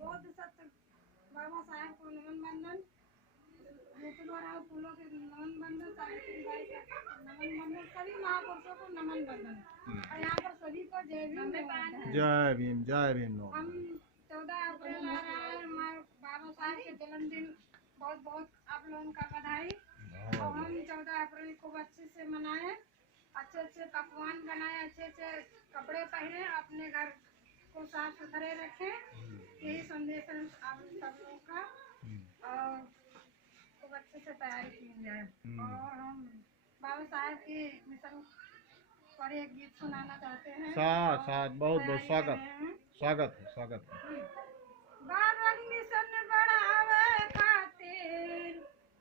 बौद्ध सत्य बाबा साहेब को नमन बंदन, गोकुलवाराव फूलों के नमन बंदन, सावित्रीबाई का नमन बंदन, सभी महापुरुषों को नमन बंदन। और यहाँ पर सभी को जय भीम। जय भीम जय भीम। हम 14 अप्रैल आ रहा है हमारे बाबा साहेब के जन्मदिन, बहुत बहुत आप लोगों का बधाई। और हम 14 अप्रैल को अच्छे से मनाएं, अच्छे अच्छे पकवान बनाए, अच्छे अच्छे कपड़े पहने, अपने घर को साफ सुथरे रखें, यही संदेश है आप सब लोगों का। और खूब अच्छे से तैयारी की जाए। और हम बाबा साहेब की मिशन पर एक गीत सुनाना चाहते हैं। साथ बहुत बहुत स्वागत है। बाबा मिशन बढ़ावे खातिर,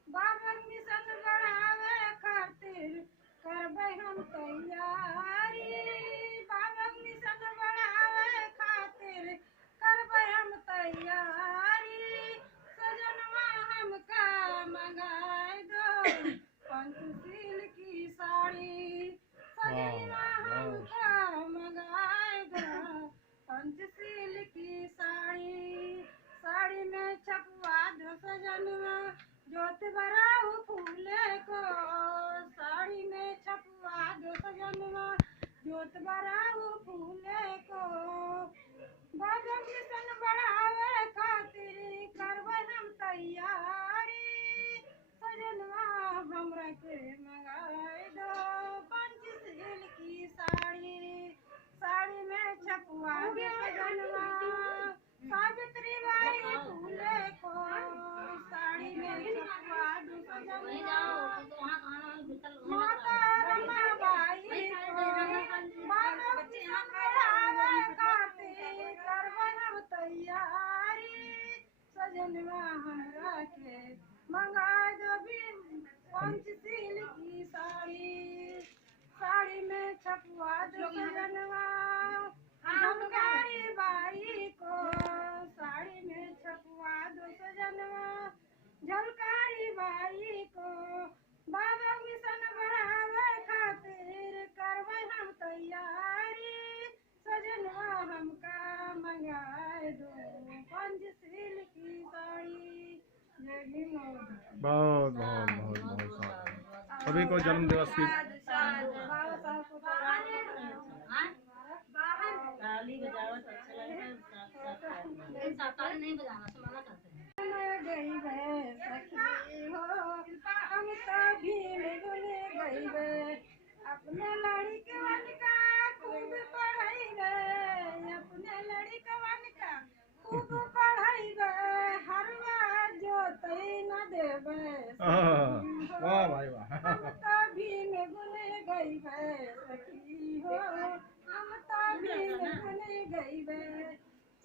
बाबा मिशन बढ़ावे खातिर करबै हम तैयारी, बाबा मिशन बढ़ावे खातिर करबै हम तैयारी। सजनवा हमका मंगाए दो पंचशील की साड़ी, सजनवा हमका मंगाए दो पंचशील की साड़ी। साड़ी में छपवा दो सजनवा जोत बराऊ फूले को, साड़ी में छपवा दो सजनवा जोत बराऊ फूले को। बाबा मिशन बढ़ावे खातिर करबै हम तैयारी, सजनवा हमरा के मंगाए दो पंचशील की साड़ी। साड़ी में छपवा दो सजनवा सावित्रीबाई फूले को, साड़ी में छपवा दो सजनवा माता रमाबाई को। बाबा मिशन बढ़ावे खातिर करबै हम तैयारी, सजनवा हमरा के मंगाए दो पंचशील की साड़ी। साड़ी में छपवा दो सजनवा झलकारी बाई को, साड़ी में छपवा दो सजनवा झलकारी बाई को। बाबा मिशन बढ़ावे खातिर करबै हम तैयारी, सजनवा हमका मंगाए दो पंचशील की साड़ी। जय भीम। बहुत बहुत बहुत बहुत स्वागत सभी को जन्म दिवस की। ताली बजाओ तो अच्छा लगता है, नहीं बजाना सुनाना चाहते हैं। गई वे सखी हो हम सभी मिल गई वे, अपने लड़कवन का खूब पढ़ाई वे, अपने लड़कवन का खूब पढ़ाई वे, हर बार जोतई न देवे। वाह भाई वाह। हम तभी में गुने गई वे सखी हो, हम तभी में गुने गई वे।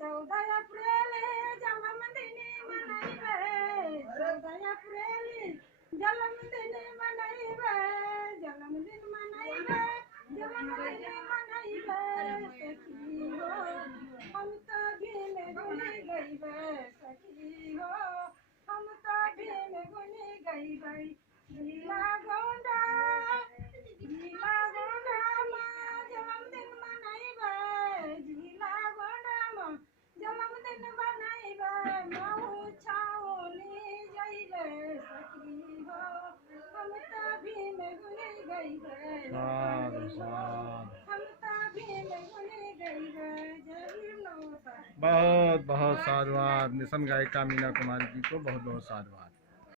14 अप्रैल जन्मदिन मनाइबे, 14 अप्रैल जन्मदिन मनाइबे, जन्मदिन मनाइबे, जन्मदिन मनाइबे सखी हो, हम तभी में गुने गईबे सखी हो, हम तभी में गुने गईबे। जिला गोंडा माँ जन्मदिन मनाइबे, जिला गोंडा माँ जन्मदिन मनाइबे, महू छाओनी जइबे सखी हो, हम तभी में गुने गईबे, हम तभी में गुने गईबे। जय भीम। बहुत बहुत साधुवाद। मिशन गायिका मीना कुमारी जी को बहुत बहुत साधुवाद।